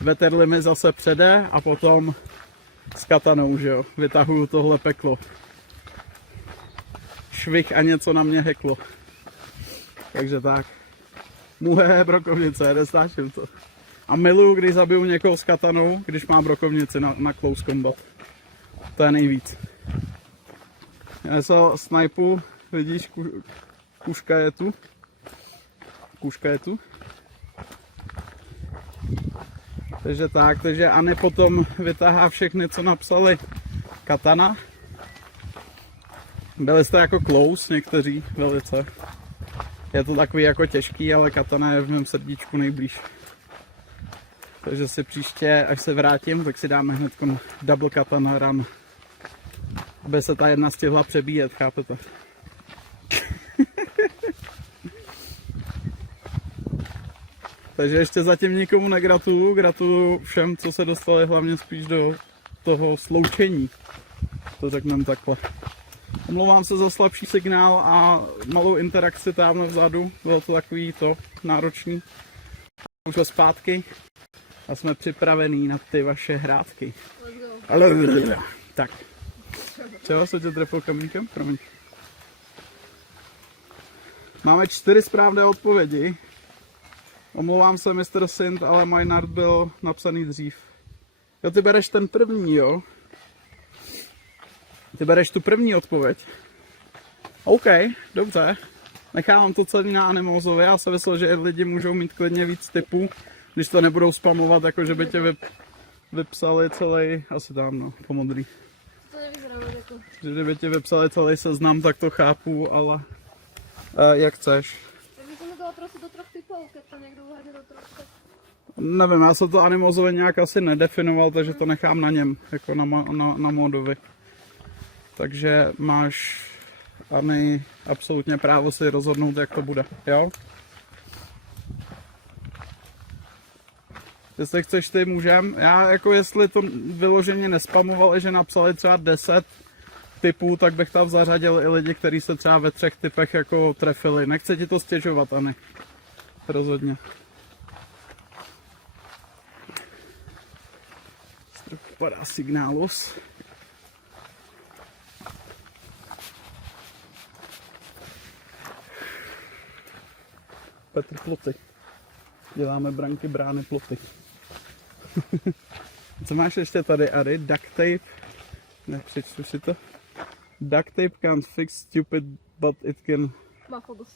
Veterli mi zase přede a potom s katanou, že jo, vytahuju tohle peklo. Švih a něco na mě heklo. Takže tak. Muhe brokovnice, nestáším to. A miluju, když zabiju někoho s katanou, když mám brokovnici na close combat. To je nejvíc. Já se snajpu, vidíš, kuška je tu. Kuška je tu. Takže tak, takže Anny potom vytahá všechny, co napsali katana. Byli jste jako close někteří, velice. Je to takový jako těžký, ale katana je v mém srdíčku nejblíž. Takže si příště, až se vrátím, tak si dáme hned double katana run. Aby se ta jedna stihla přebíjet, chápete? Takže ještě zatím nikomu negratuluju, gratuluju všem, co se dostali hlavně spíš do toho sloučení. To řekneme takhle. Omlouvám se za slabší signál a malou interakci tamhle vzadu, bylo to takový náročný. Už jsme zpátky a jsme připravení na ty vaše hrátky. Ale tak. Čeho se tě trefil kamínkem? Promiň. Máme 4 správné odpovědi. Omlouvám se, Mr. Sint, ale Maynard byl napsaný dřív. Jo, ty bereš ten první, jo? Ty bereš tu první odpověď. OK, dobře. Nechávám to celý na Animalsovi. Já se myslel, že lidi můžou mít klidně víc typů, když to nebudou spamovat, jako že by tě vypsali celý, asi tam, no, po modrý. To nevyzerá jako. Že kdyby ti vypsali celý seznam, tak to chápu, ale jak chceš. Takže jsem to prostě do 3 typů, keď to někdo uhádne do 3. Nevím, já jsem to Animalsovi nějak asi nedefinoval, takže to nechám na něm, jako na modovi. Takže máš, Anny, absolutně právo si rozhodnout, jak to bude, jo? Jestli chceš, ty můžem. Já jako jestli to vyloženě nespamovali, že napsali třeba 10 typů, tak bych tam zařadil i lidi, kteří se třeba ve 3 typech jako trefili. Nechci ti to stěžovat, Anny. Rozhodně. Padá signálus. Petr ploty. Děláme branky, brány, ploty. Co máš ještě tady, Ari? Duct tape. Ne, přečtu si to. Duct tape can't fix stupid, but it can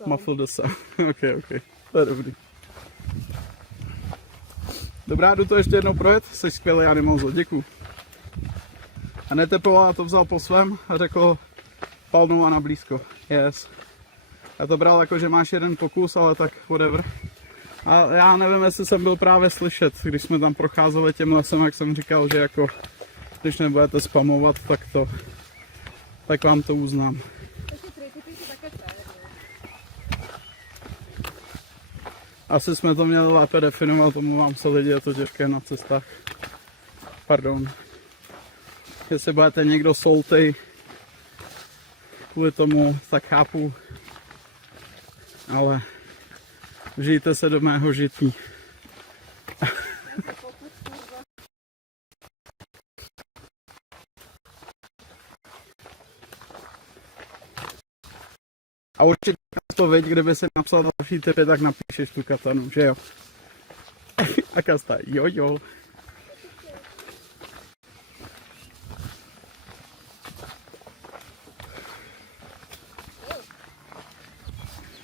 muffle the sound. Ok. To je dobrý. Dobrá, jdu to ještě jednou projet. Jsi skvělý, Animalso, děkuju. A Netepola to vzal po svém a řekl palnou a na blízko. Yes. Já to bral jako, že máš jeden pokus, ale tak whatever. A já nevím, jestli jsem byl právě slyšet, když jsme tam procházeli tím lesem, jak jsem říkal, že jako, když nebudete spamovat, tak vám to uznám. Asi jsme to měli lépe definovat, omlouvám se lidi, je to těžké na cestách. Pardon. Jestli budete někdo salty kvůli tomu, tak chápu. Ale vžijte se do mého žití. A určitě to veď, kdyby si napsal další typy, tak napíšeš tu katanu, že jo? A kasta, jo.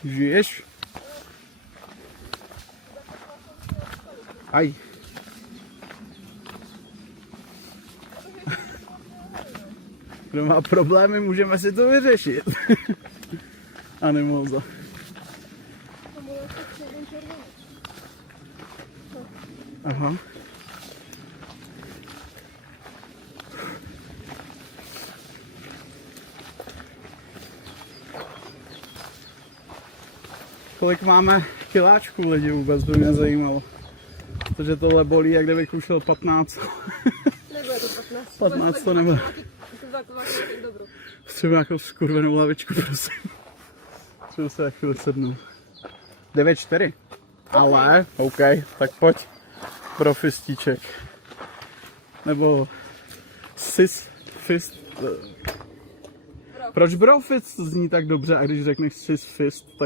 Žiješ? Aj. Kdo má problémy, můžeme si to vyřešit. Animalso. Aha. Kolik máme kiláčků, lidi, vůbec by mě zajímalo. Protože tohle bolí, jak kdybych ušel 15. Nebude to 15. 15 to nebude. Třeba nějakou skurvenou lavičku, prosím. Třeba se chvíli sednout. 9-4. Ale, OK, tak pojď. pro fistíček. Nebo fist. Proč brofist zní tak dobře, a když řekneš sis fist,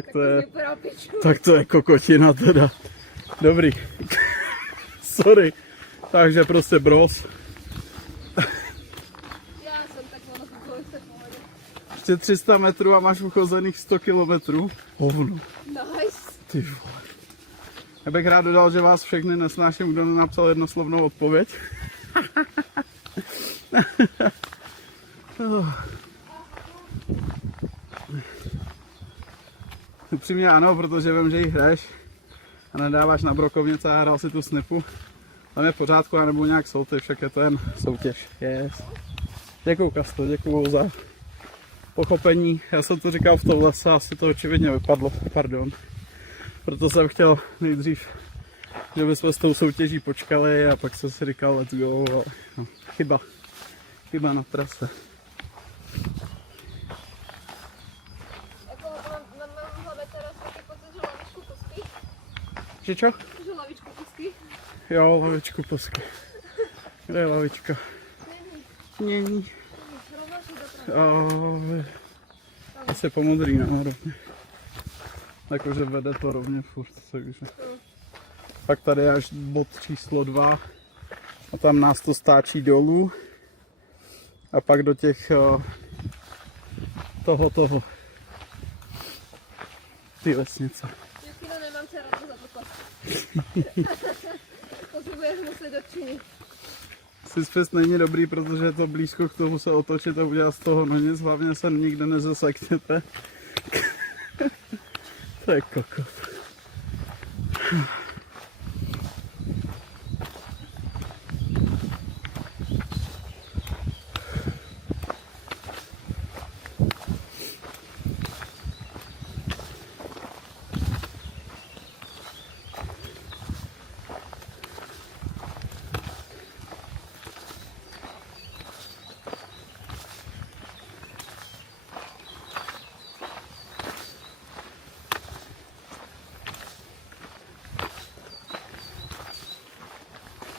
tak to je kokotina teda. Dobrý. Sorry. Takže prostě bros. Já jsem tak ono se pohodě. Ještě 300 metrů a máš uchozených 100 kilometrů. Hovno. Nice. Ty vole. Já bych rád dodal, že vás všechny nesnáším, kdo nenapsal jednoslovnou odpověď. Upřímně ano, protože vím, že ji hraješ a nedáváš na brokovnice a hrál si tu snipu. Tam je v pořádku, já nebudu nějak soutěž, však je to jen soutěž. Yes. Děkuju, Kasto, děkuju za pochopení. Já jsem to říkal v tom lese, asi to očividně vypadlo, pardon. Proto jsem chtěl nejdřív, že bychom s tou soutěží počkali a pak jsem si říkal let's go, ale no, chyba na trase. Jako na mém hlavě teraz taky pocit, že lavičku pustí. Že čo? Že lavičku pustí. Jo, lavičku posky. Kde je lavička? Není. Rovná si doprava. Asi po modrý, no, rovně. Jakože vede to rovně furt, takže. Pak tady je až bod číslo 2 a tam nás to stáčí dolů a pak do těch toho ty vesnice. Justina, nemám se rád za to. To si budeš muset dočinit. Sisfest není dobrý, protože je to blízko k tomu se otočit a udělat z toho no nic, hlavně se nikde nezasekněte. To je kokot.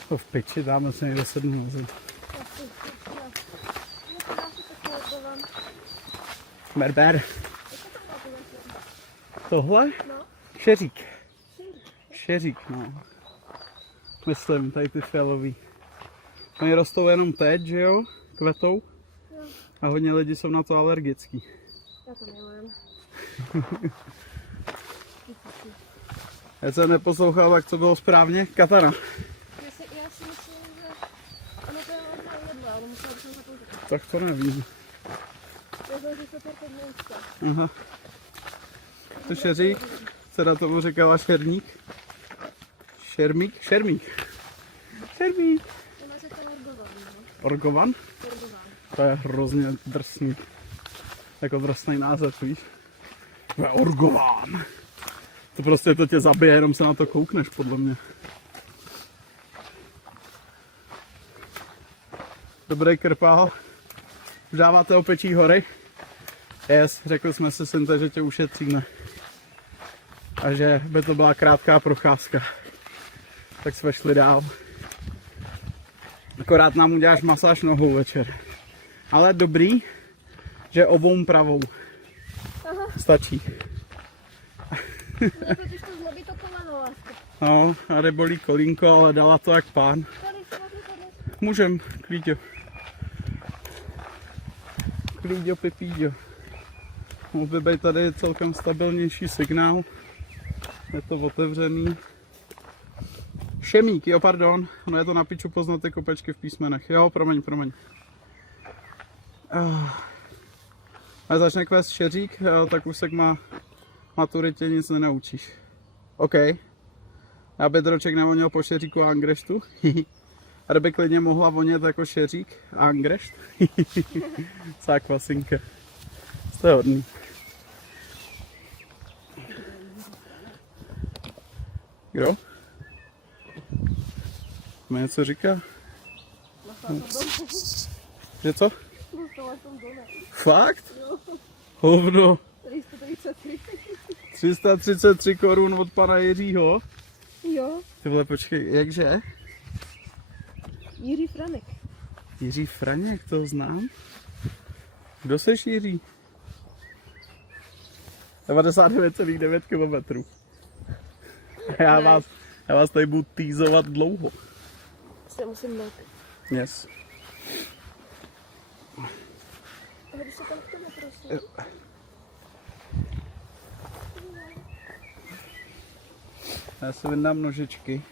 To v piči, dáme se někde sednout na zem. Berber. Tohle? Šeřík. Šeřík, no. Myslím, tady ty fialový. Oni rostou jenom teď, že jo? Kvetou. A hodně lidí jsou na to alergický. Já to nemám. Já jsem neposlouchal, tak co bylo správně? Katana. Já si myslím, že ono to je možná jedno, ale musela bych to zapomínat. Tak to nevím. Já jsem si to pět dneska. Aha. To šeřík. Dcera tomu říkala šerník. Šermík? Šermík. Šermík. U nás je to orgovan, no. Orgovan? Orgovan. To je hrozně drsný. Jako drsný název, víš? To je orgován. To prostě to tě zabije, jenom se na to koukneš, podle mě. Dobrý krpál. Už dáváte opečí hory? Yes, řekli jsme si synte, že tě ušetříme. A že by to byla krátká procházka. Tak jsme šli dál. Akorát nám uděláš masáž nohou večer. Ale dobrý, že obou pravou. Aha. Stačí. Mě totiž to zlobí to koleno, lásko. No, a bolí kolínko, ale dala to jak pán. Tady. Můžem, klíďo. Klíďo, pipíďo. Mohl by být tady celkem stabilnější signál. Je to otevřený. Šemík, jo, pardon. No je to na piču poznat ty kopečky v písmenech. Jo, promiň. A začne kvést šeřík, tak už se k maturitě nic nenaučíš. OK. Já by droček nevonil po šeříku a angreštu. A kdyby klidně mohla vonět jako šeřík a angrešt. Cá kvasinka. To je hodný. Kdo? Mě něco říká? Že co? Fakt? Hovno. 333 korun od pana Jiřího. Jo. Ty vole, počkej, jakže? Jiří Franek. Jiří Franěk, to znám. Kdo seš Jiří? 99,9 km. Já vás tady budu týzovat dlouho. Se musím naupit. Yes. Hody se tam k tomu, prosím. Já si vyndám nožičky.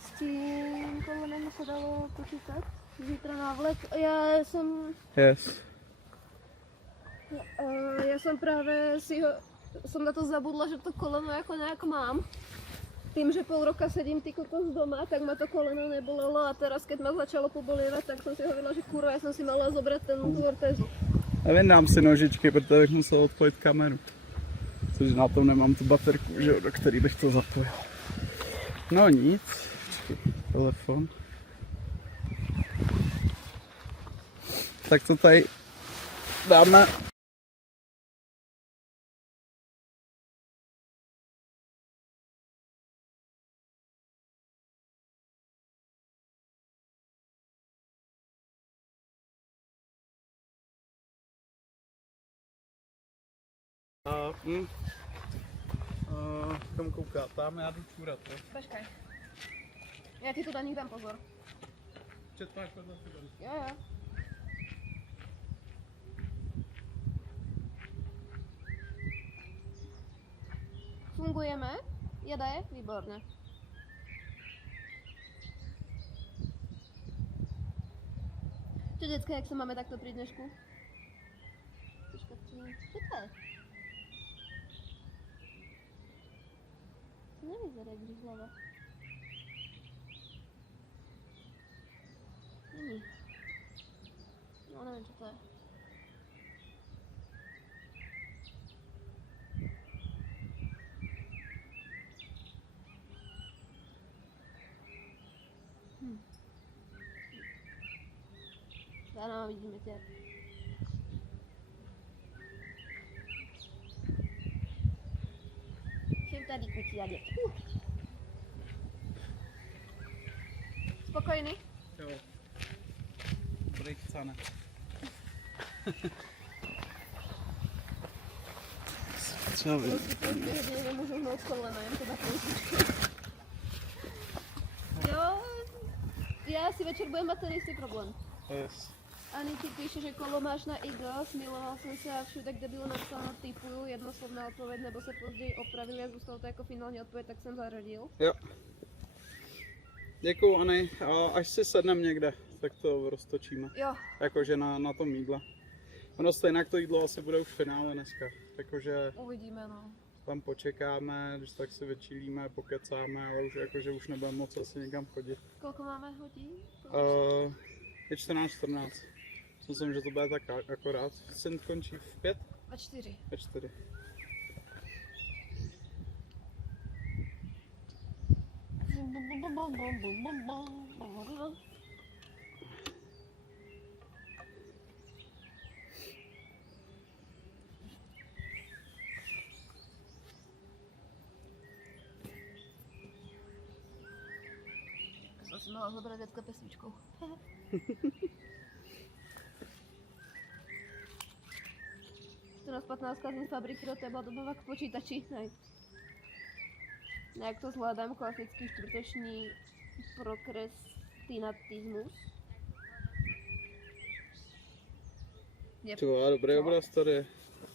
S tím kolenem se dalo počítat. Zítra návlek. Já jsem právě jsem na to zabudla, že to koleno jako nějak mám. Tím, že půl roka sedím ty kokos doma, tak ma to koleno nebolelo a teraz, keď ma začalo pobolievať, tak jsem si hovorila, že kurva, já jsem si mala zobrať tu ortézu. A vyndám si nožičky, protože bych musel odpojit kameru. Což na tom nemám tu baterku, že jo, do který bych to zapojil. No nic, počkej, telefon. Tak to tady dáme. Kam kouká? Tam já jdu čůrat, jo? Počkaj. Já ti tu daní dám pozor. Čet máš vedle sebe. Jo. Fungujeme? Jede? Výborně. Čo děcka, jak se máme takto při dnešku? Počkat, co to je? To nevyzerá jak břihlava. Není. No nevím, co to je. Ano, vidíme tě. Jsem tady kucí a dětku. Spokojný? Jo. Brejchcane. Třeba Nemůžu hnout kolena, jen to takovou. Jo, já si večer budem mít tady jistý problém. Yes. Ani ti píše, že kolo máš na Eagle, smiloval jsem se a všude, kde bylo napsáno typuju jednoslovná odpověď, nebo se později opravil, jak zůstalo to jako finální odpověď, tak jsem zaradil. Jo. Děkuju, Anny. A až si sedneme někde, tak to roztočíme. Jo. Jakože na tom jídle. Ono stejně to jídlo asi bude už v finále dneska. Jakože Uvidíme, no. tam počekáme, když tak si vyčilíme, pokecáme, ale už jakože už nebudeme moc asi někam chodit. Kolko máme hodin? Je 14:14. Myslím, že to bude tak akorát. Syn končí v 5? Ve 4. Ve 4. Jsem si mohla zabrat dětka pesničkou. 14:15 z fabriky do teba domova k počítači. Jak to zvládám, klasický čtvrteční prokrastinatismus. To je dobrý obraz tady.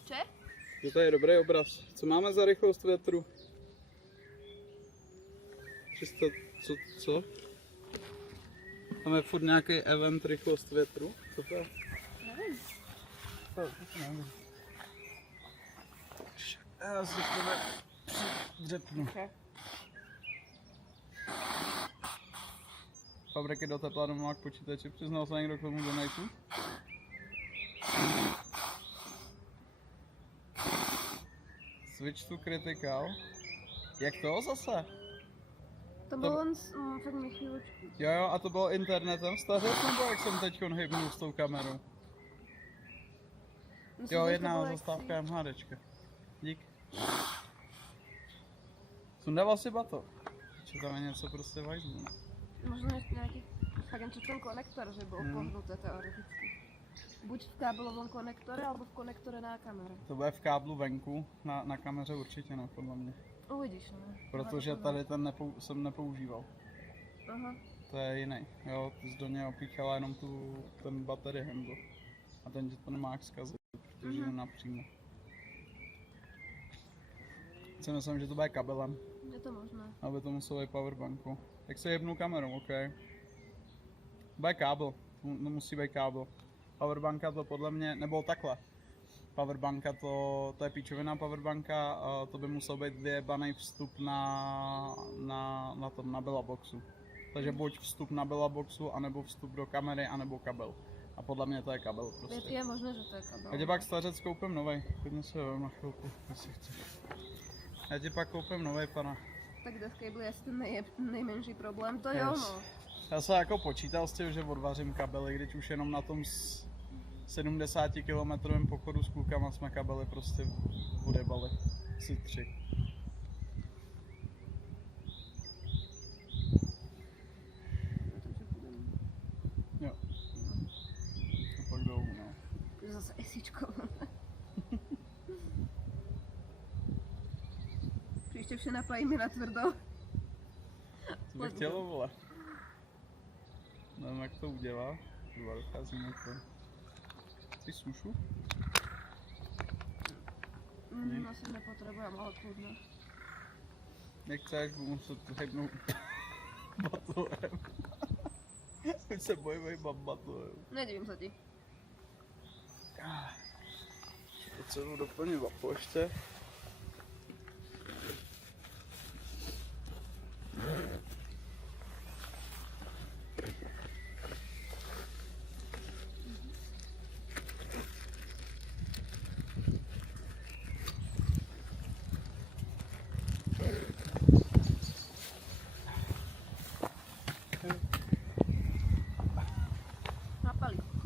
Če? To je dobrý obraz. Co máme za rychlost větru? 300, co? Tam je furt nějaký event rychlost větru. Co to je? Nevím. Nevím. Já si to dřepnu. Okay. Fabriky do tepla domů k počítači. Přiznal se někdo k tomu donatu? Switch to critical. Jak to zase? To bylo on, fakt mi chvíličku. Jo, a to bylo internetem stařec, nebo jak jsem teď hybnul s tou kamerou? Myslím, Jo, že jedna to bylo zastávka MHDčka. Dík. Sundával si bato. Či tam je něco prostě vajznu. Možná ještě nějaký fakt jen len čo ten konektor, že bol pohnuté teoreticky. Buď v kábelovom konektore, alebo v konektore na kamere. To bude v káblu venku, na kameře určitě ne, podle mě. Uvidíš, no. Protože tady ten jsem nepoužíval. Aha. To je jiný. Jo, ty jsi do něj opíchala jenom ten battery handle. A ten ti to nemá jak zkazit, protože je napřímo. Si myslím, že to bude kabelem. Je to možné. Aby to muselo být powerbanku. Jak se jebnu kamerou, OK. Bude kábel, musí být kábel. Powerbanka to podle mě, nebo takhle. Powerbanka to je píčovina powerbanka, a to by musel být vyjebaný vstup na Bellaboxu. Takže buď vstup na Bellaboxu, anebo vstup do kamery, anebo kabel. A podle mě to je kabel prostě. Je možné, že to je kabel. Já ti pak stařec koupím novej, klidně si ho na chvilku, jestli chceš. Já ti pak koupím novej, pana. Tak death cable je asi ten nejmenší problém, to jo Yes. no. Já jsem jako počítal s tím, že odvařím kabely, když už jenom na tom 70 km pochodu s klukama jsme kabely prostě odjebali. Asi 3. Jo. A pak dolů, no. Zase esíčko. Příště vše napojíme na tvrdo. Co bych chtělo, vole. Nevím, jak to udělá. Dva docházíme to. Chceš sušu? Asi nepotřebujeme, ale kludně. Jak chceš, budu muset hejbnout batohem. Teď se bojím hejbat batohem. Nedivím se ti. To celou doplním a poště.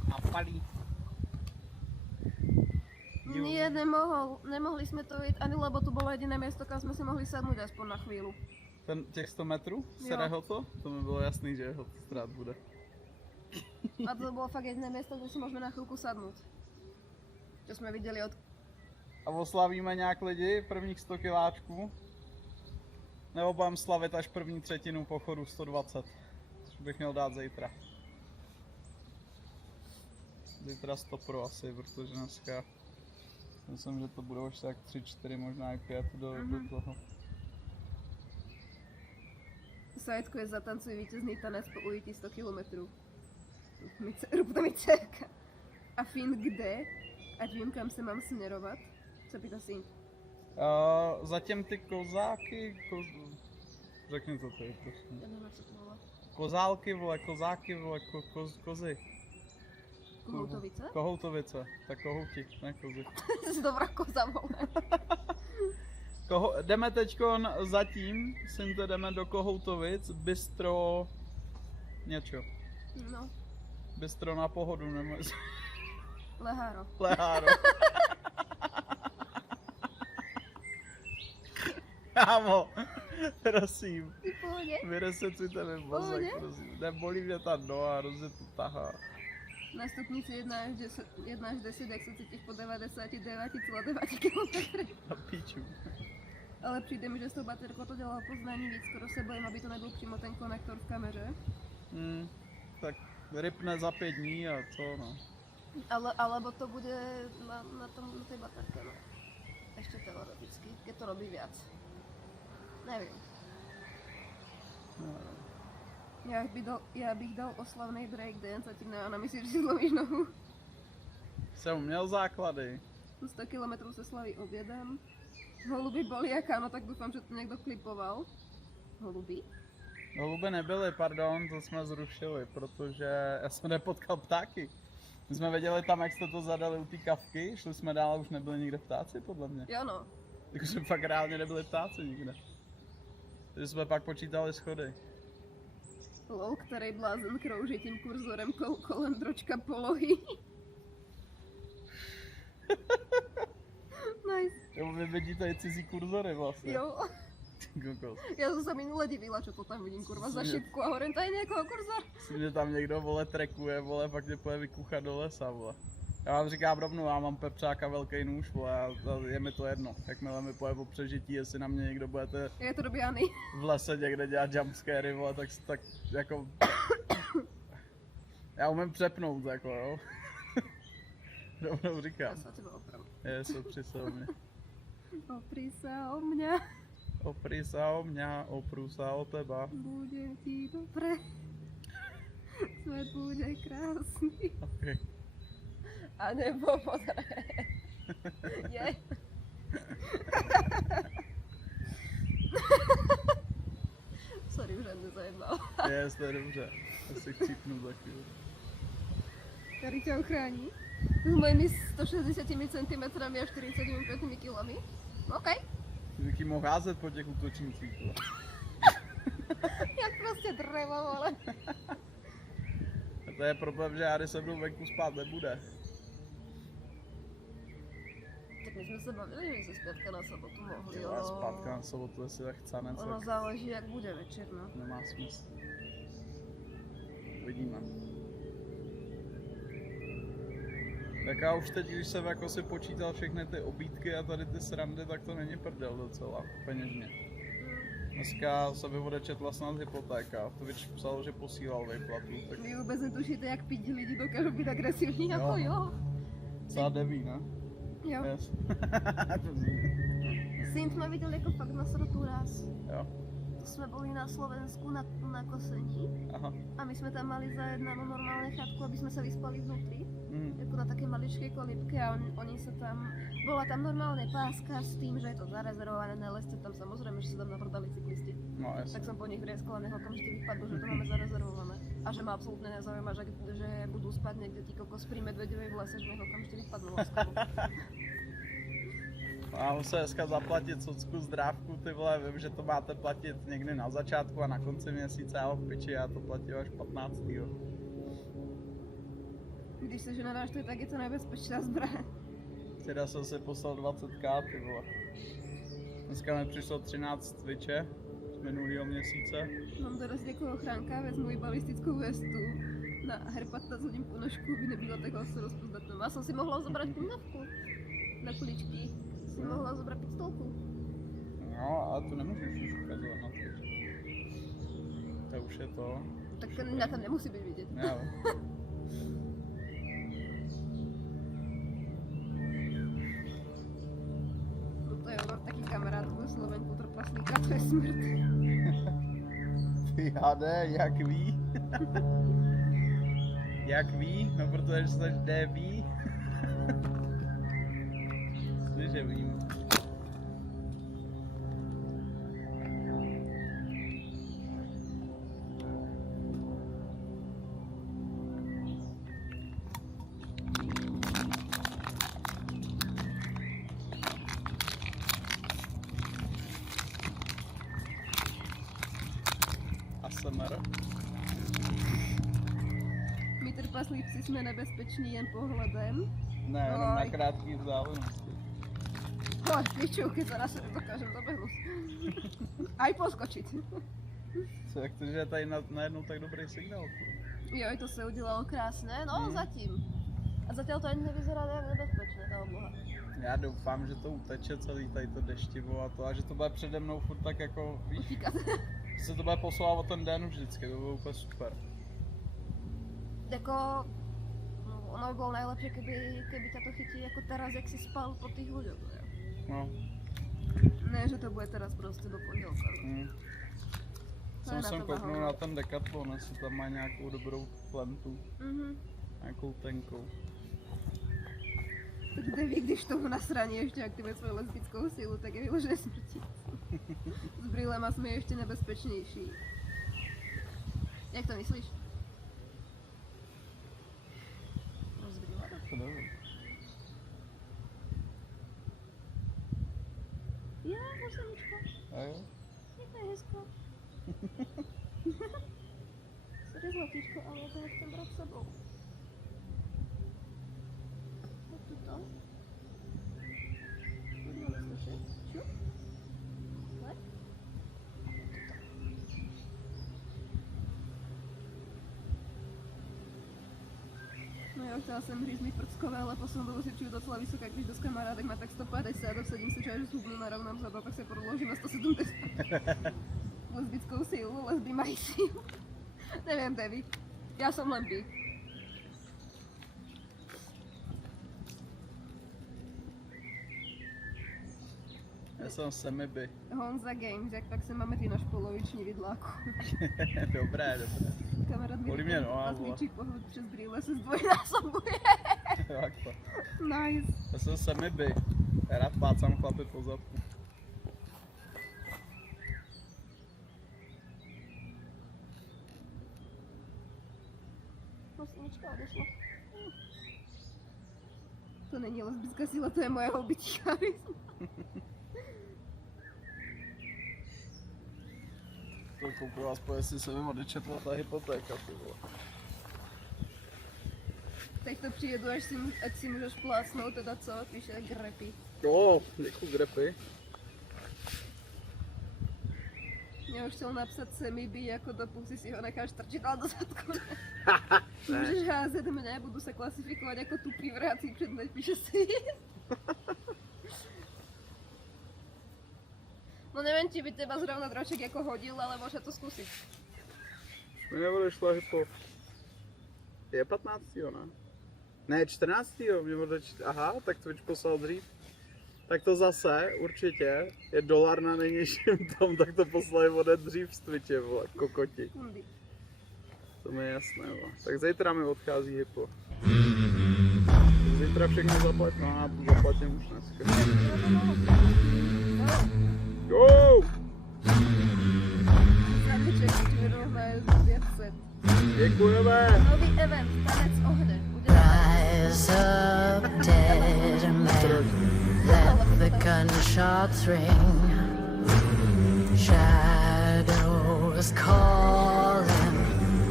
Napalí. Nie, nemohli jsme to jít ani, lebo tu bylo jediné město, kam jsme si mohli sednout aspoň na chvíli. Těch 100 metrů? Sere to? To mi bylo jasný, že ho strát bude. A to bylo fakt jediné město, kde si můžeme na chvilku sadnout. Čo jsme viděli od... A oslavíme nějak lidi prvních 100 kiláčků? Nebo budeme slavit až první třetinu pochodu 120? Což bych měl dát zítra. Zítra 100 pro asi, protože dneska myslím, že to budou už tak 3, 4, možná i 5 do toho. Sajetko je zatancuj vítězný tanec po ujití 100 km. Rupta mi dcerka. A Finn kde? Ať vím, kam se mám směrovat? Co pýta syn? Zatím ty kozáky, řekni to tady, prosím. Já nevím, jak se to volá. Kozálky, vole, kozáky, vole, kozy. Kohoutovice? Kohoutovice, tak kohouti, ne kozy. Jsi dobrá koza, vole. Jdeme teďkon zatím, synte, jdeme do Kohoutovic, bistro něco. No, Bistro na pohodu, nebo Leháro. Leháro. Kámo, prosím, Ty v pohodě? vyresetujte mi mozek, prosím. Nebolí mě ta noha, hrozně to tahá. Na stupnici 1 až 10, jak se cítíš po 99,9 km. Na píču. Ale přijde mi, že s tou baterkou to dělalo poznání víc, skoro se bojím, aby to nebyl přímo ten konektor v kameře. Tak rypne za 5 dní a co no. Alebo to bude na té baterce, no. Ještě teoreticky, keď to robí viac. Nevím. Já bych dal oslavný breakdance a tím Neona myslíš, že si zlomíš nohu. Jsem měl základy. 100 km se slaví obědem. Holuby boli jak ano, tak doufám, že to někdo klipoval. Holuby? Holuby nebyly, pardon, to jsme zrušili, protože já jsem nepotkal ptáky. My jsme věděli tam, jak jste to zadali u té kavky, šli jsme dál a už nebyli nikde ptáci, podle mě. Jo no. Takže fakt reálně nebyli ptáci nikde. Takže jsme pak počítali schody. Lol, který blázen krouží tím kurzorem kolem dročka polohy. Nice. Jo, vy vidíte i cizí kurzory vlastně. Jo. Kokos. Ja som sa minule divila, čo to tam vidím, kurva, za Jasně. šipku a hovorím, tady niekoho kurza. Myslím, že tam někdo, vole, trekuje, vole, pak tě půjde vykuchat do lesa, vole. Já vám říkám rovnou, já mám pepřáka velký nůž, vole, a je mi to jedno. Jakmile mi půjde o přežití, jestli na mě někdo budete Je to do Biany. v lese někde dělat jumpscary, vole, tak jako... Já umím přepnout, jako, jo. Rovnou Ja říkám. sa teba opravím. Opri se o mě. Opri sa o mňa, Opri se o mě, opru se o teba. budem ti dobre. Svet bude krásny. Okay. A nebo podre. Je. Sorry, už jen nezajebal. Je, to je dobře. Asi chcípnu za chvíli. Ktorý ťa ochrání? S mojimi 160 cm a 45 kg. OK. Ty bych jí mohl házet po těch útočnících, vole. Jak prostě drevo, ale. A to je problém, že já když se mnou venku spát nebude. Tak my jsme se bavili, že se zpětka na sobotu mohli, Já zpátka na sobotu, jestli tak chcánec, Ono tak záleží, jak bude večer, no. nemá smysl. Uvidíme. Tak já už teď, když jsem jako si počítal všechny ty obídky a tady ty srandy, tak to není prdel docela, peněžně. Dneska se mi odečetla snad hypotéka, to víš psal, že posílal výplatu, tak Vy vůbec netušíte, jak pidi lidi dokážou být agresivní, Jo. jako jo. celá deví, ne? Jo. Yes. Syn jsme viděli jako fakt na srotu raz. Jo, To jsme byli na Slovensku na kosení aha. a my jsme tam mali zajednanou normálně chatku, aby jsme se vyspali vnútri. Mm. Jako na také maličké kolibke a oni sa tam, bola tam normálne páska s tým, že je to zarezervované, nelezte tam, samozrejme, že sa tam navrdali cyklisti. No jasně. Tak som po nich vrieskala, nech okamžite vypadlo, že to máme zarezervované. A že ma absolútne nezaujíma, že budú spať niekde tí kokos pri Medvedevej v lese, že nech okamžite vypadnú láskovo. Já musím dneska zaplatit socku zdrávku, ty vole, vím, že to máte platit někdy na začátku a na konci měsíce, ale v piči, já to platím až 15. Když se žena naštve, tak je to nebezpečná zbraň. Včera jsem si poslal 20k, ty vole. Dneska mi přišlo 13 Twitche z minulého měsíce. Mám doraz jako ochránka, vezmu i balistickou vestu na her 15 hodin po nožku, by nebyla tak vlastně rozpoznatelná. Já jsem si mohla zobrať pindavku na kuličky. Si mohla zobrať pistolku. No, ale to nemůžeš už ukazovat na Twitch. To už je to. Tak na tam nemusí být vidět. Jo. No to je, mám taký kamarád, tvoj Slovenku trpaslíka, to je smrt. Ty hade, jak ví? Jak ví? No protože jsi DV. Že vím. ASMR. My trpaslíci jsme nebezpeční jen pohledem. Ne, jenom na Oj. krátký vzdálenosti. Oj, pičovky, za nás se nedokážem zabehnout. Aj poskočit. Co, jak to, že je tady najednou tak dobrý signál? Jo, to se udělalo krásné, no zatím. A zatím to ani nevyzerá tak nebezpečné, ta obloha. Já doufám, že to uteče celý tady to deštivo a to, a že to bude přede mnou furt tak jako, víš, Utíkat. že se to bude posouvat o ten den už vždycky, to bylo úplně super. Jako, no, ono by bylo nejlepší, keby ťa to chytí jako teraz, jak si spal po těch ľuďoch. Jo. No. Ne, že to bude teraz prostě do pondělka. Hmm. To je Jsem na to kouknul váhovno. na ten Decathlon, jestli tam má nějakou dobrou plentu, Mhm. nějakou tenkou. Tak kde ví, když tomu nasraní ještě aktivuje svou lesbickou sílu, tak je vyložené smrti. S brýlema jsme ještě nebezpečnější. Jak to myslíš? No s brýlema. To nevím. Já, posemičko. A jo? Je to hezko. Sorry zlatíčko, ale já to nechcem brát s sebou. Tak tuto. Budeme stačit. Šup. Tak. Jo, chtěla jsem říct mít prckové, ale posun dolů si přijdu docela vysoká, když jdu s kamarádek má tak 150, obsadím se třeba, že zhubnu, narovnám se a pak se prodloužím na 170. Lesbickou sílu, lesby mají sílu. Nevím, Devi. Já jsem len by. Já jsem semiby. Honza Games, jak tak se máme ty náš poloviční vidláku. Dobré, dobré. Kamarád mi Volí mě, no, a vlastníčí pohled přes brýle se zdvojnásobuje. Takhle. Nice. Já jsem semiby. Já rád plácám chlapy po zadku. Vlastníčka odešla. To není lesbická síla, to je moje hobbytí charisma. To kouknu aspoň, jestli se mi odečetla ta hypotéka, ty vole. Teď to přijedu, ať si můžeš plásnout, teda co, píše grepy. Jo, děkuji grepy. Já už chtěl napsat semiby, jako do pusy si ho necháš trčit, ale do zadku ne. Můžeš házet mne, budu se klasifikovat jako tupý vrací předmět, píše si. No nevím, či by teba zrovna droček jako hodil, ale může to zkusit. Mi neodešla hypo. Je 15. ne? Ne, 14. Mě odečet. Aha, tak Twitch poslal dřív. Tak to zase, určitě, je dolar na nejnižším tom, tak to poslali ode dřív z Twitche, vole, kokoti. Hundy. To mi je jasné, vole. Tak zítra mi odchází hypo. Zítra všechno zaplatím, no já to zaplatím už dneska. Go! Zadeček ti vyrovnaje 500. Děkujeme! Nový event, tanec ohne. Rise up, dead man. Let the gunshots ring. Shadows calling.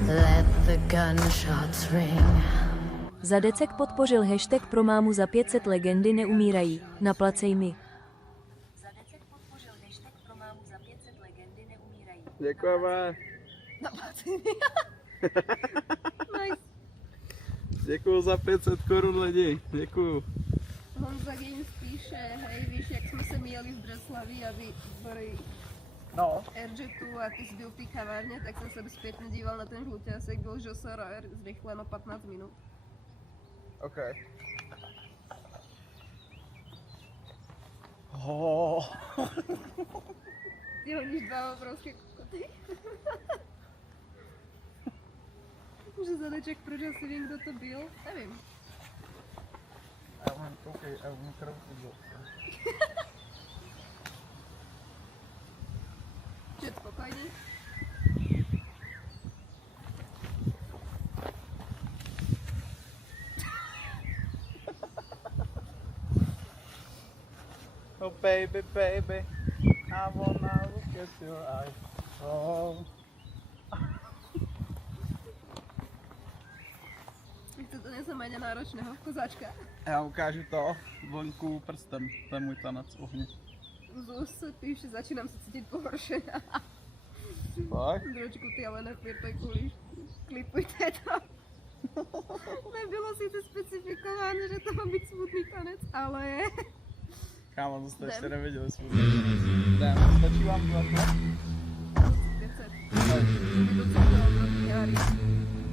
Let the gunshots ring. Zadecek podpořil hashtag pro mámu za 500 legendy neumírají. Naplacej mi. Zadecek podpořil hashtag pro mámu za 500 legendy neumírají. Děkujeme! Naplacený. Nice. Děkuju za 500 korun lidi, děkuju. Honza Games píše, hej, víš, jak jsme se míjeli v Breslaví a vybory No. Airjetu a ty jsi byl v té kavárně, tak jsem se zpětně díval na ten žluťásek, byl žosar zrychleno 15 minut. OK. Oh. Ty honíš dva obrovské kokoty. Že zadeček, proč asi vím, kdo to byl? Nevím. Já mám, koukej, já mám kroutu. Že spokojný? Oh baby, baby, I wanna look at your eyes. Oh. Chce to něco méně náročného, kozáčka. Já ukážu to vonku prstem, to je můj tanec ohně. Zus píše, začínám se cítit pohoršená. Tak? Dročku, ty ale nepírtej kvůli klipujte to. Nebylo sice specifikováno, že to má být smutný tanec, ale... Kámo, to jste Jdem. ještě neviděli svůj. Jdem, stačí vám 2 500.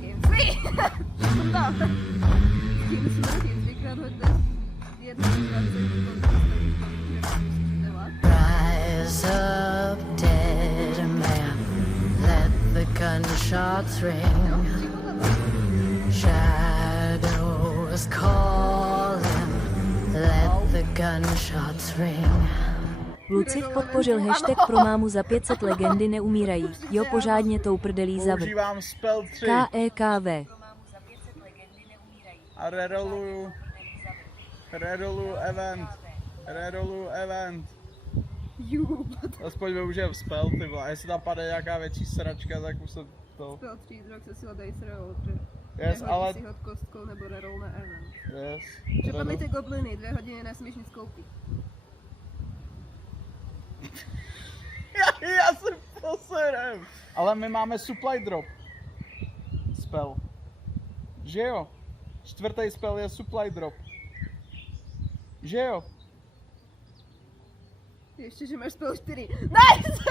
Gamesy! No. Gamesy taky dvěkrát hoďte. 1,20. Rise up, dead man. Let the gunshots ring. Shadows calling. Let the gunshots ring. Lucich podpořil hashtag pro mámu za 500 legendy neumírají. Jo, pořádně tou prdelí zavr. Používám spell 3 KEKV. a reroluju event. Aspoň využijem spell, ty vole. A jestli tam padne nějaká větší sračka, tak už se to... Spell 3 drog se si ho dají sreoltře. Yes, ale... si hod kostkou nebo reroll na event. Yes. Přepadly ty gobliny, 2 hodiny nesmíš nic koupit. Já jsem poserem. Ale my máme supply drop. Spell. Že jo? Čtvrtý spell je supply drop. Že jo? Ještě, že máš spell 4. Nice!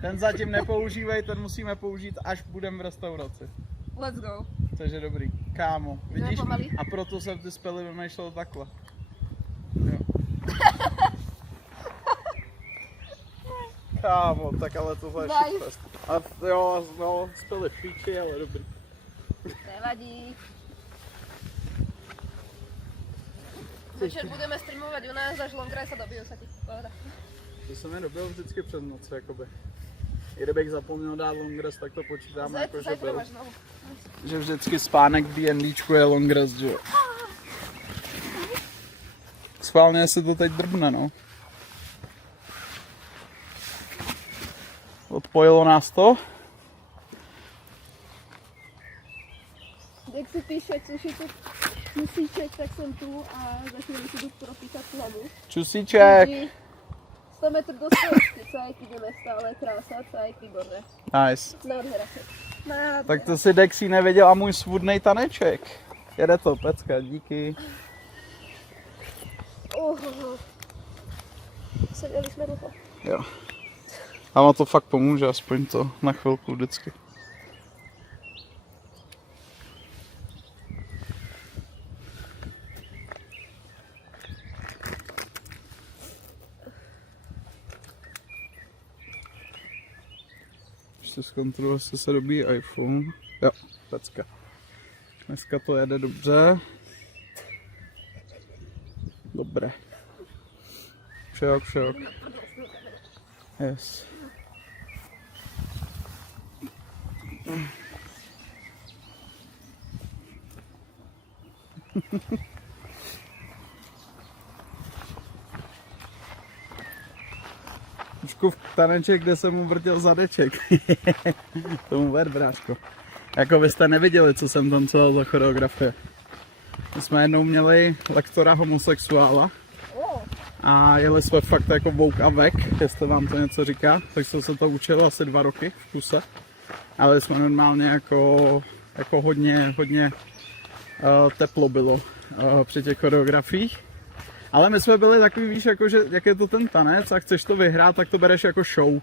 Ten zatím nepoužívej, ten musíme použít, až budeme v restauraci. Let's go. Takže dobrý. Kámo, vidíš? pomalý. A proto jsem ty spely vymýšlel takhle. Jo. Kámo, tak ale tohle je Nice. shitfest. A jo, no, spely píči, ale dobrý. Nevadí. Večer budeme streamovat u nás, až Longress a dobiju se ti. Pohoda. To jsem je dobil vždycky přes noc, jakoby. I kdybych zapomněl dát longress, tak to počítáme jako, že Zajtra byl. máš znovu. Že vždycky spánek v D&Dčku je longress, že jo. Schválně se to teď drbne, no. Odpojilo nás to. Jak si píše, což je to musíček, tak jsem tu a za chvíli si jdu propíchat hlavu. Čusíček. 100 metrů do společky, cajk, jdeme stále, krása, cajk, výborné. Nice. Nádhera se. Nádhera. Tak to si Dexy nevěděl a můj svůdnej taneček. Jede to, pecka, díky. Seděli jsme dlouho. Jo. A to fakt pomůže, aspoň to na chvilku vždycky. Ještě zkontroluji, jestli se dobíjí iPhone. Jo, pecka. Dneska to jede dobře. Dobré. Však. Yes. Trošku taneček, kde jsem mu vrtěl zadeček. Tomu ver, bráško. Jako vy jste neviděli, co jsem tancoval za choreografie. My jsme jednou měli lektora homosexuála. A jeli jsme fakt jako vouk a vek, jestli vám to něco říká, tak jsem se to učil asi 2 roky v kuse. Ale jsme normálně jako hodně teplo bylo při těch choreografiích. Ale my jsme byli takový, víš, jako, že jak je to ten tanec a chceš to vyhrát, tak to bereš jako show.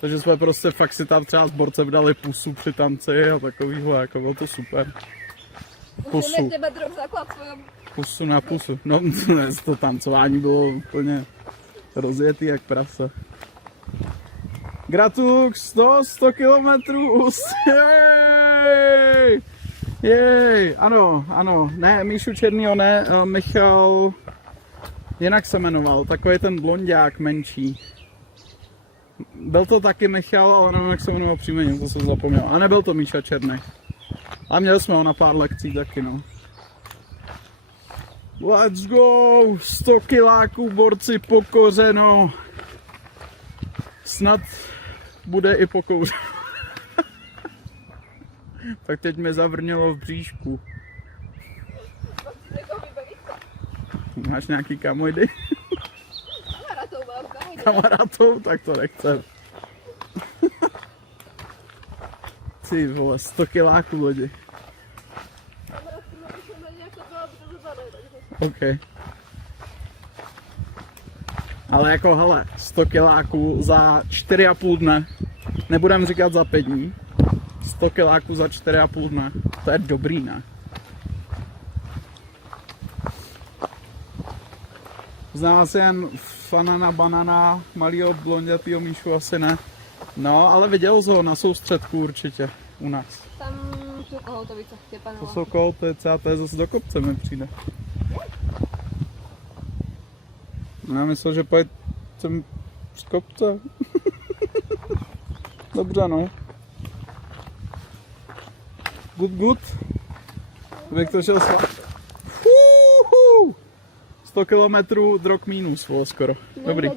Takže jsme prostě fakt si tam třeba s borcem dali pusu při tanci a takovýhle, jako bylo to super. Pusu. Můžeme těme drog základ svojom. Pusu na pusu. No to tancování bylo úplně rozjetý jak prase. Gratuluju 100 kilometrů. Jej! Jej! Ano. Ne, Míšu Černýho ne, Michal jinak se jmenoval, takový ten blonďák menší. Byl to taky Michal, ale nevím, jak se jmenoval příjmení, to jsem zapomněl. Ale nebyl to Míša Černý. A měli jsme ho na pár lekcí taky, no. Let's go! 100 kiláků, borci, pokořeno. Snad bude i pokouřeno. Tak teď mi zavrnělo v bříšku. Máš nějaký kamoidy? Kamarátou, tak to nechcem. Ty vole, 100 kiláků lidi. OK. Ale jako hele, 100 kiláků za 4,5 dne. Nebudem říkat za 5 dní. 100 kiláků za 4,5 dne. To je dobrý, ne? Zná se jen Fanana Banana, malýho blondětýho Míšu asi ne. No, ale viděl jsi ho na soustředku určitě u nás. Tam jsou Kohoutovice, To jsou Kohoutovice a to je zase do kopce mi přijde. No, já myslel, že pojď sem z kopce. Dobře, no. Good. Bych to šel svat. 100 kilometrů drog minus, vole, skoro. Dobrý.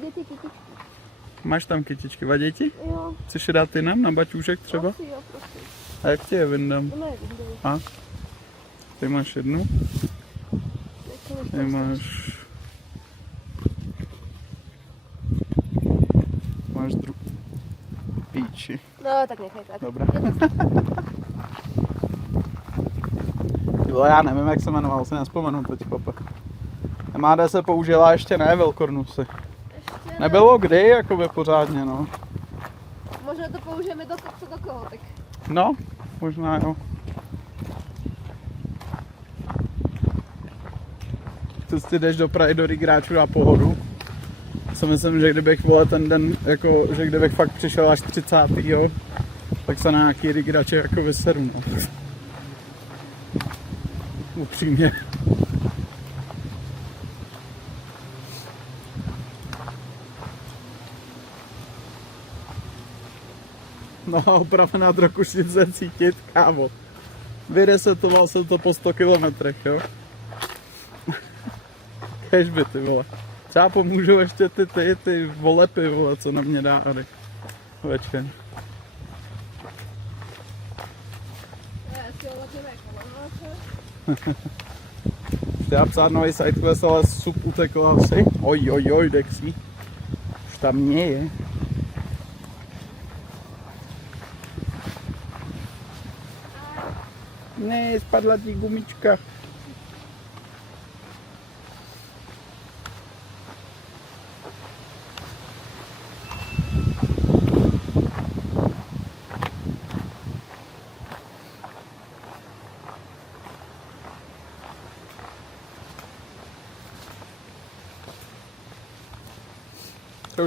Máš tam kytičky, vadí ti? Jo. Chceš je dát ty nám na baťůžek třeba? Asi jo, prosím. A jak ti je vyndám? To nevím, A? Ty máš jednu? Ty máš... Máš druhou. Píči. No, tak nechaj tak. Dobrá. vole, já nevím, jak se jmenoval, si nespomenu teď, papa. MHD se použila, ještě ne, velkornusy. Ještě Nebylo kdy, jakoby pořádně, no. Možná to použijeme do kohoutek. No, možná jo. Ty jdeš do Prahy do Rigráčů na pohodu. Si myslím, že kdybych vole ten den, jako, že kdybych fakt přišel až 30. tak se na nějaký Rigrače jako vyseru, no. Upřímně. No a opravená Trokušnice cítit, kámo. Vyresetoval jsem to po 100 kilometrech, jo. Kežby, ty vole. Třeba pomůžu ještě ty volepy, vole, co na mě dá Ary. Večer. Já si oletíme kolem. Chtěla psát nový sidequest, ale sub utekl asi. Oj, Dexy. Už tam nie je. Ne, spadla ti gumička.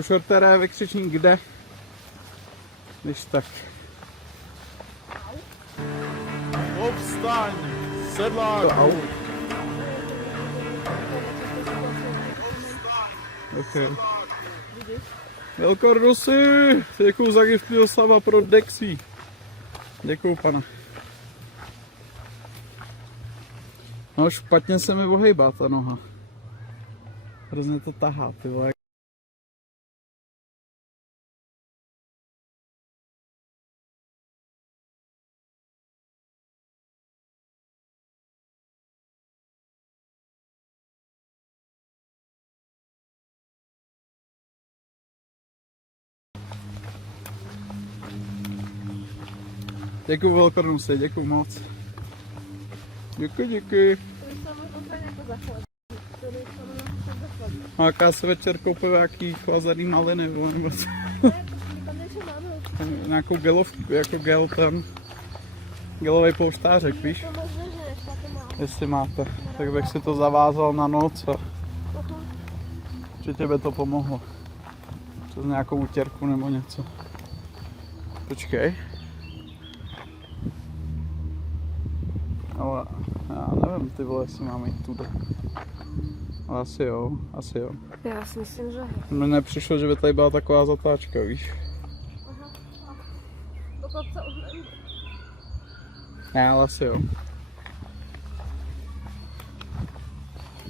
Shortere, vykřičník kde? Když tak. Obstaň! Sedlák! Au. Okay. Velkornusy! Děkuju za gifty Osava pro Dexy. Děkuju, pane. No špatně se mi ohejbá ta noha. Hrozně to tahá, ty vole. Děkuju Velkornusy, děkuju moc. Děkuji. To je samozřejmě jako zachovat. To je samozřejmě zachovat. Máká se večer koupil nějaký chlazený maliny, nebo co? Ne, tam něco máme. Nějakou gelovku, jako gel tam. Gelový polštářek, víš? To možná, že to má. Jestli máte, tak bych si to zavázal na noc a určitě by to pomohlo. Přes nějakou utěrku nebo něco. Počkej. Ale já nevím, ty vole, jestli máme jít tudy. Ale asi jo. Já si myslím, že Mně nepřišlo, že by tady byla taková zatáčka, víš? pokud se už Ne, ale asi jo.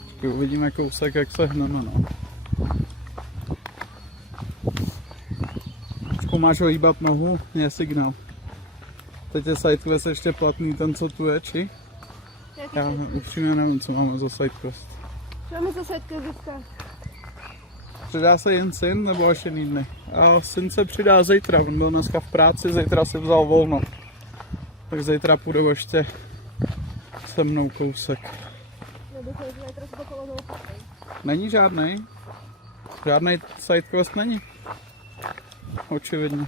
Počkej, uvidíme kousek, jak se hneme, no. Počkej, máš ohýbat nohu? Je signál. Teď je sidequest ještě platný, ten co tu je, či? Já upřímně nevím, co máme za sidequest. Co máme za sidequest? Přidá se jen syn, nebo až jiný dny? A syn se přidá zítra, on byl dneska v práci, zítra si vzal volno. Tak zítra půjdou ještě se mnou kousek. Není žádnej. Žádnej sidequest není. Očividně.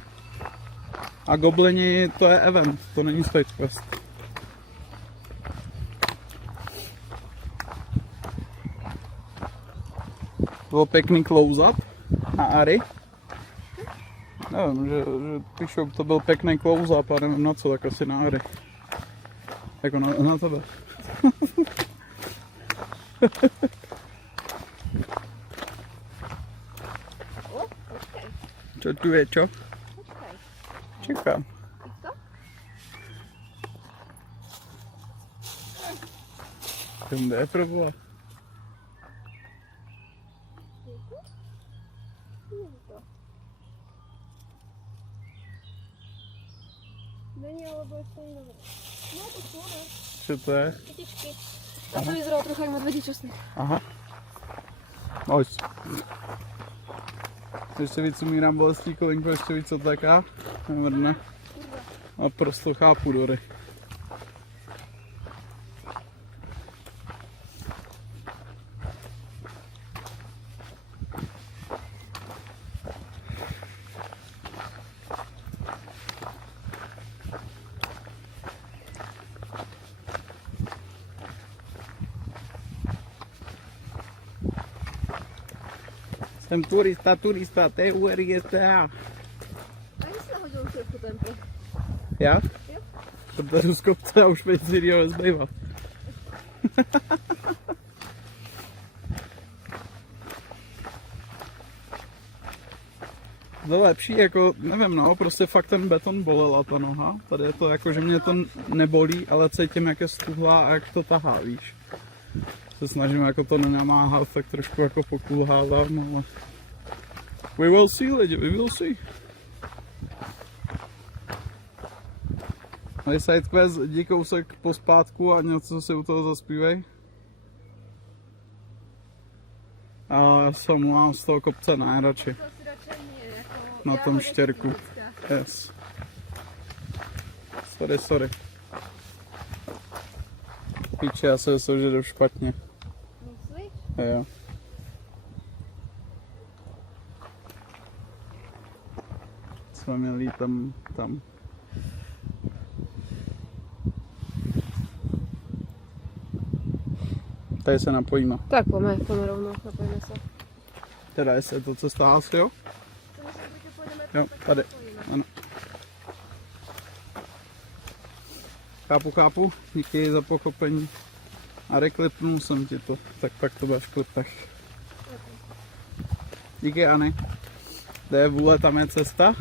A goblini, to je event, to není sidequest. Bylo pěkný close-up na Ary. Nevím, že píšou, to byl pěkný close-up a nevím na co, tak asi na Ary. Jako na tebe. Co tu je, čo? Čekám. Kde je proboha? Není, alebo je to jiné. No, to jsou, ne? Co to je? Kytičky. A to vyzeralo trochu jak medvědí česnek. Aha. Pojď. Ještě víc umírám bolestí kolínko, ještě víc otéká. Nemrdne. A prostě chápu, Dory. Jsem turista, to je URGTA. A jsi nahodil šipku tempo. Já? Jo. Protože z kopce a už mi nic jiného nezbývá. To je lepší, jako, nevím, no, prostě fakt ten beton bolela ta noha. Tady je to jako, že mě to nebolí, ale cítím, jak je stuhlá a jak to tahá, víš. Se snažím jako to nenamáhat, tak trošku jako pokulhávám, ale... We will see, lidi, we will see. Tady sidequest, jdi kousek pospátku a něco si u toho zaspívej. A já se omlouvám z toho kopce nejradši. To asi radši nie, jako... Na já tom ho nechci štěrku. dneska. Yes. Sorry. Píče, já se myslím, že jdu špatně. Myslíš? Jo. Jsme měli tam. Tady se napojíme. Tak pojďme rovnou, napojíme se. Teda jestli je to cesta asi, jo? Co myslím, že půjdeme Jo, tak tady. napojíme. Ano. Chápu, díky za pochopení. A reklipnul jsem ti to, tak pak to bude v klipech. Díky, Ani. Kde je vůle, tam je cesta.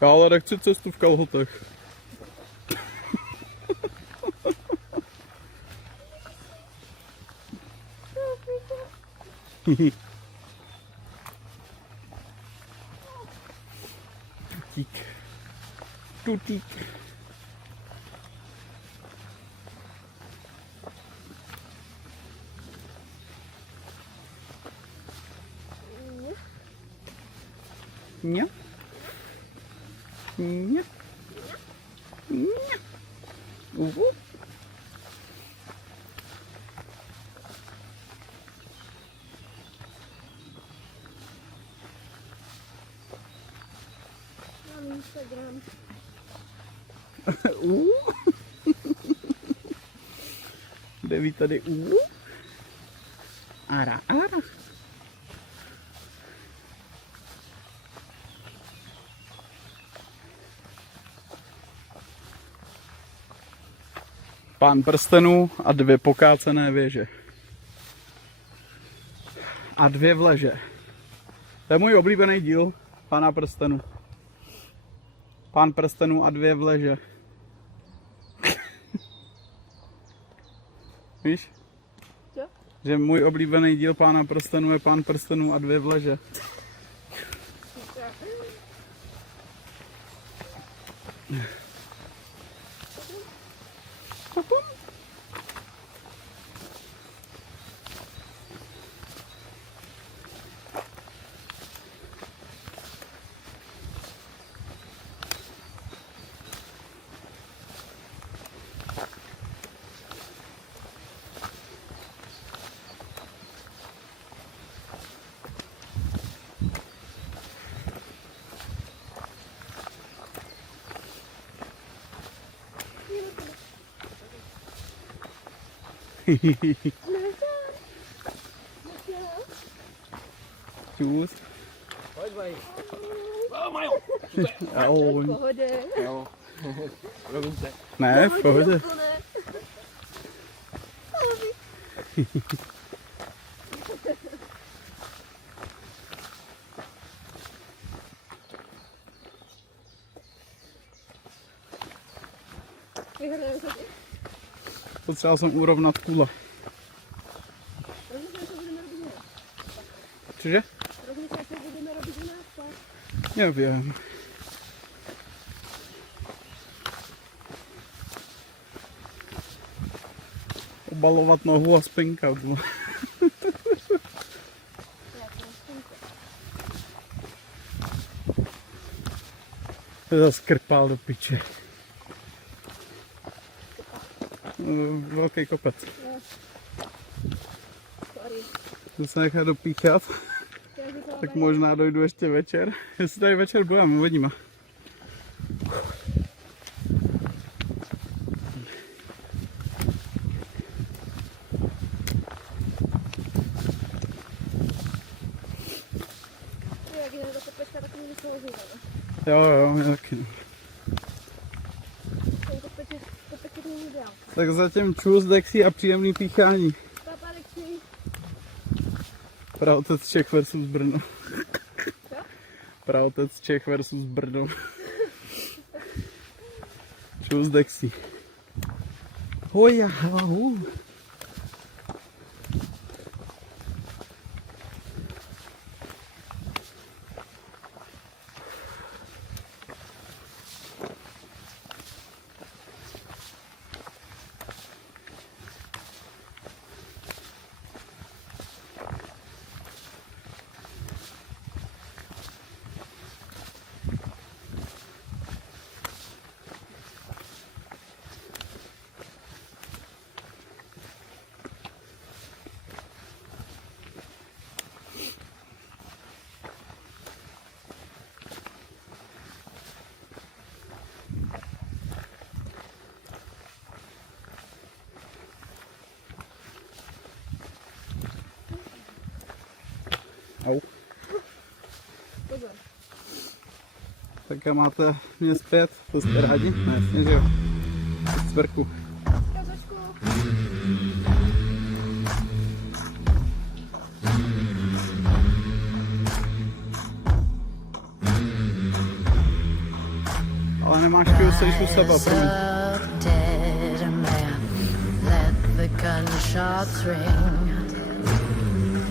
Já ale nechci cestu v kalhotech. Tutík. Ня. Ня. Ня. Угу. Mám Instagram. Jde ví tady Ara. Pán prstenů a 2 pokácené věže. A 2 vleže. To je můj oblíbený díl Pána prstenů. Pán prstenů a 2 vleže. Víš? Co? Že můj oblíbený díl Pána prstenů je Pán prstenů a 2 vleže. Čus. Pojď, Mají. Ahoj. V pohodě. Jo. Robím se. Ne, v pohodě. To ne. Vyhrneme se ti. Potřeboval jsem urovnat kůle. Rozmyslím, co budeme robit jinak. Cože? Rozmyslím, co budeme robit jinak. Tak. Nevím. Obalovat nohu a spinkat. No. Zaskrpal do piče. Velký kopec. Sorry. Jdu se nechat dopíchat, Já bych to tak možná dojdu ještě večer. Jestli tady večer budeme, uvidíme. Jo, mě taky. No. To taky není dál. Tak zatím čus, Dexy a příjemný píchání. Papa, Lexi. Praotec Čech versus Brno. Co? Praotec Čech versus Brno. Čus, Dexy. Hoja, hlavu. Au. Pozor. Tak a máte mě zpět, to jste rádi? Ne, jasně, že jo. Cvrku. Kazočku. Ale nemáš chvíli, seš u sebe, promiň. Up dead man, let the gunshots ring.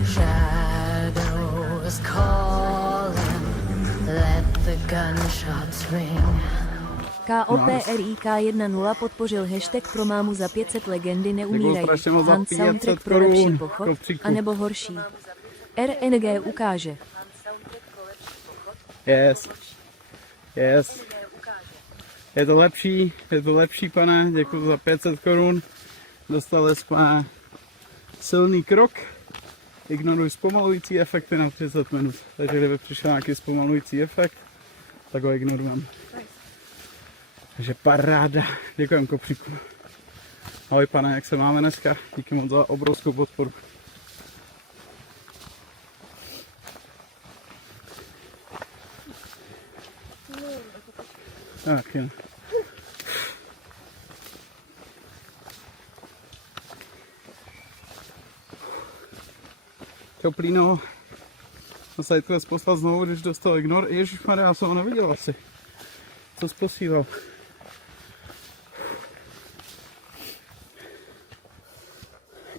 Shadows calling, let the gunshots ring. KOPRIK10 podpořil hashtag pro mámu za 500 legendy neumírají. strašně moc za Hans 500 soundtrack pro lepší korun, pochod, kopříku. anebo horší. RNG ukáže. Yes. Yes. Je to lepší, pane, děkuji za 500 korun. Dostali jsme silný krok. Ignoruj zpomalující efekty na 30 minut. Takže kdyby přišel nějaký zpomalující efekt, tak ho ignorujeme. Takže paráda. Děkujem, kopříku. Ahoj, pane, jak se máme dneska? Díky moc za obrovskou podporu. Tak jo. Čoplíno. Na sajtu poslal znovu, když dostal ignor. Ježišmarja, já jsem ho neviděl asi. Co jsi posílal?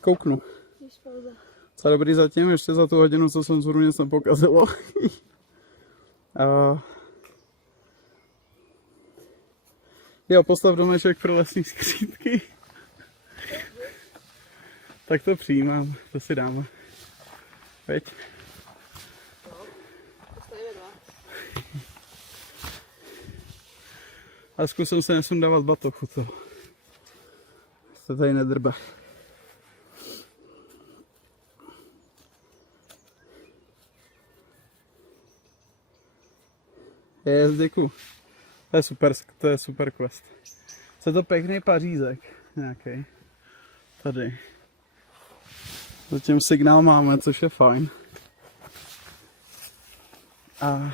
Kouknu. Co dobrý zatím, ještě za tu hodinu, co jsem zhruba nic nepokazilo. Jo, postav domeček pro lesní skřítky. Tak to přijímám, to si dáme. Veď. A zkusím se nesundávat batohu, to se tady nedrbe. Děkuju. To je super quest. Je to pěkný pařízek nějaký. Tady. Zatím signál máme, což je fajn. A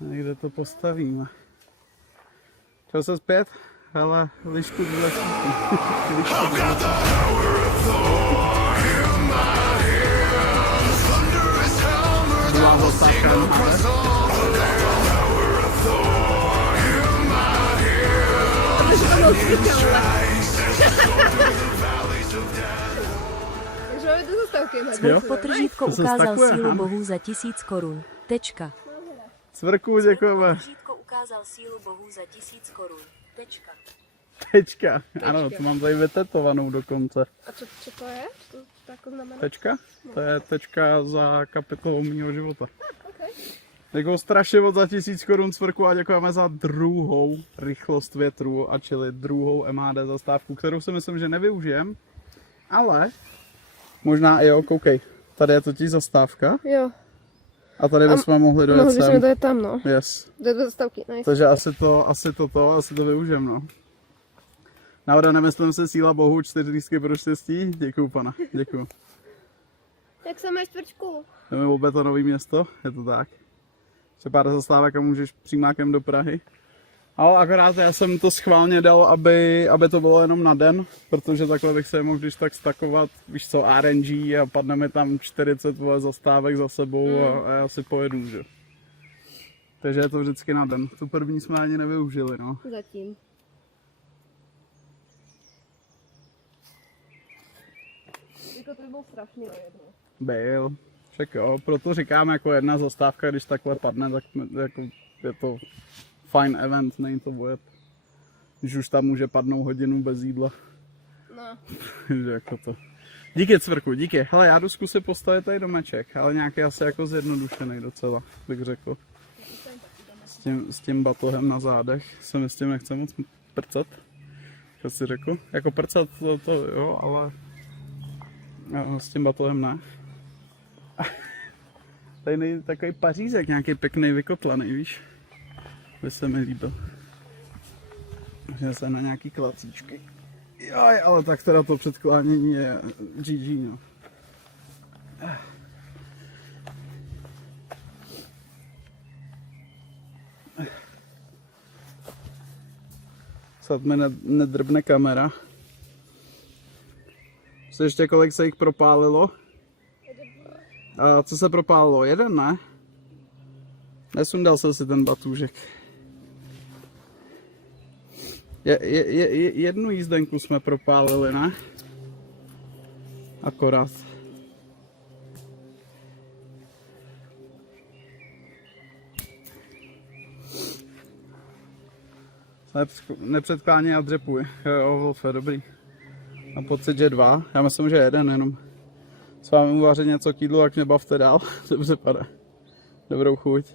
někde to postavíme. Čau se zpět, hele, lišku z lesníky. Takže máme tu zastávky. Cvrk potržítko To se ukázal stakuje, sílu ano. bohů za 1000 korun. Tečka. Cvrku, děkujeme. Potržítko ukázal sílu bohů za 1000 korun. Tečka. Tečka. Ano, to mám tady vytetovanou dokonce. A co to je? Co to jako znamená? Tečka? To je tečka za kapitolou mýho života. Okay. Děkuji strašně moc za 1000 korun, Cvrku, a děkujeme za druhou rychlost větru, a čili druhou MHD zastávku, kterou si myslím, že nevyužijem. Ale možná i jo, koukej. Tady je totiž zastávka Jo. a tady bychom mohli dojet Mohli jsme sem. to je tam, no. Yes. Jde do zastávky, nice. Takže asi to využijem, no. Náhoda nemyslím si síla bohu, 4 lístky pro štěstí. Děkuju, pana, děkuju. Jak se máš, čtvrčku? Jdeme o betonový město, je to tak. Ještě pár zastávek a můžeš přímákem do Prahy. Ale akorát já jsem to schválně dal, aby to bylo jenom na den, protože takhle bych se je mohl když tak stakovat, víš co, RNG a padne mi tam 40 zastávek za sebou a já si pojedu, že. Takže je to vždycky na den. Tu první jsme ani nevyužili, no. Zatím. Jako to by bylo strašně jedno. Byl. Však jo, proto říkám jako jedna zastávka, když takhle padne, tak jako je to fajn event, není to bojet. Když už tam může padnout hodinu bez jídla. No. Že jako to. Díky cvrku, díky. Hele, já jdu zkusit postavit tady domeček, ale nějaký asi jako zjednodušený docela, bych řekl. S tím batohem na zádech se mi s tím nechce moc prcat. Co si řekl? Jako prcat to jo, ale s tím batohem ne. Tady takový pařízek, nějaký pěkný vykotlaný, víš? By se mi líbil. Že se na nějaký klacíčky. Joj, ale tak teda to předklánění je GG, no. Snad mi nedrbne kamera. Co ještě kolik se jich propálilo? A co se propálilo? Jeden, ne? Nesundal jsem si ten batůžek. Jednu jízdenku jsme propálili, ne? Akorát. Nepředkláně a dřepuj. Jo, Wolfe, dobrý. A pocit, že 2. Já myslím, že 1 jenom. S vámi uvařit něco k jídlu, tak mě bavte dál. Dobře padá. Dobrou chuť.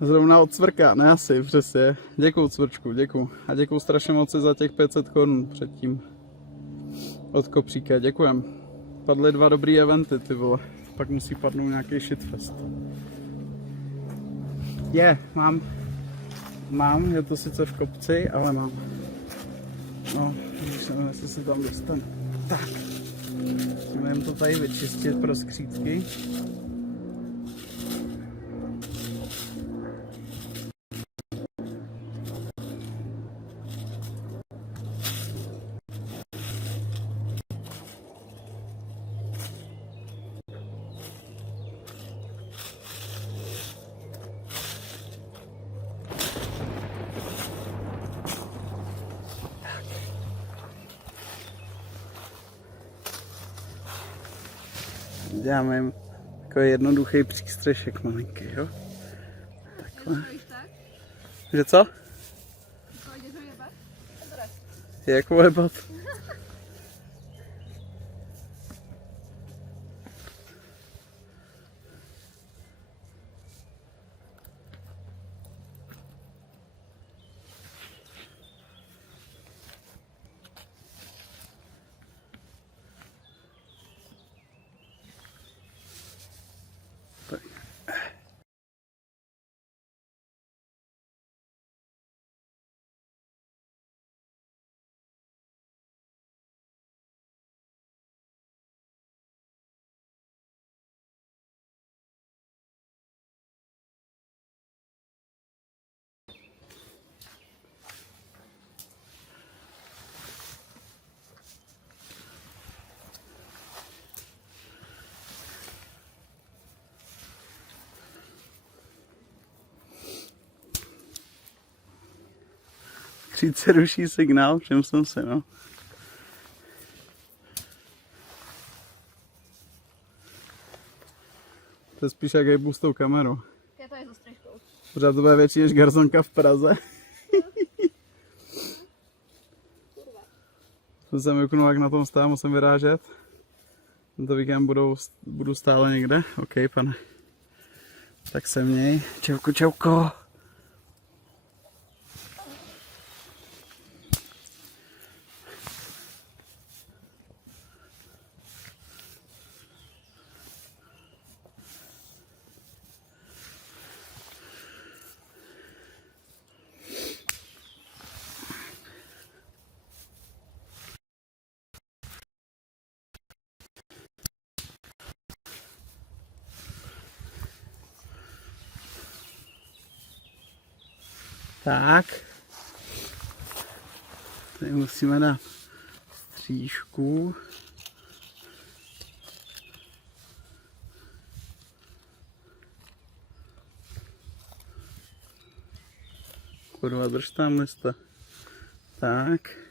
Zrovna od cvrka, ne asi, přesně. Děkuju cvrčku, děkuju. A děkuju strašně moc za těch 500 korun předtím. Od Kopříka, děkujem. Padly 2 dobrý eventy, ty vole. Pak musí padnout nějaký shitfest. Mám, je to sice v kopci, ale mám. No, už nevím, jestli se tam dostane. Tak. Musíme to tady vyčistit pro skřítky. Děláme jim takový jednoduchý přístřešek malinký, jo? Takhle. Že co? Jak ujebat? Křídce ruší signál, všem jsem se, no. To je spíš jak jejbu s tou kamerou. Já to je za střeškou. Pořád to bude větší než garsonka v Praze. Jsem se myknul, jak na tom stávám, musím vyrážet. Tento víkend budu stále někde. OK, pane. Tak se měj. Čauko, čauko. Tak. Tady musíme dát střížku. Kurva, drž tam lista. Tak.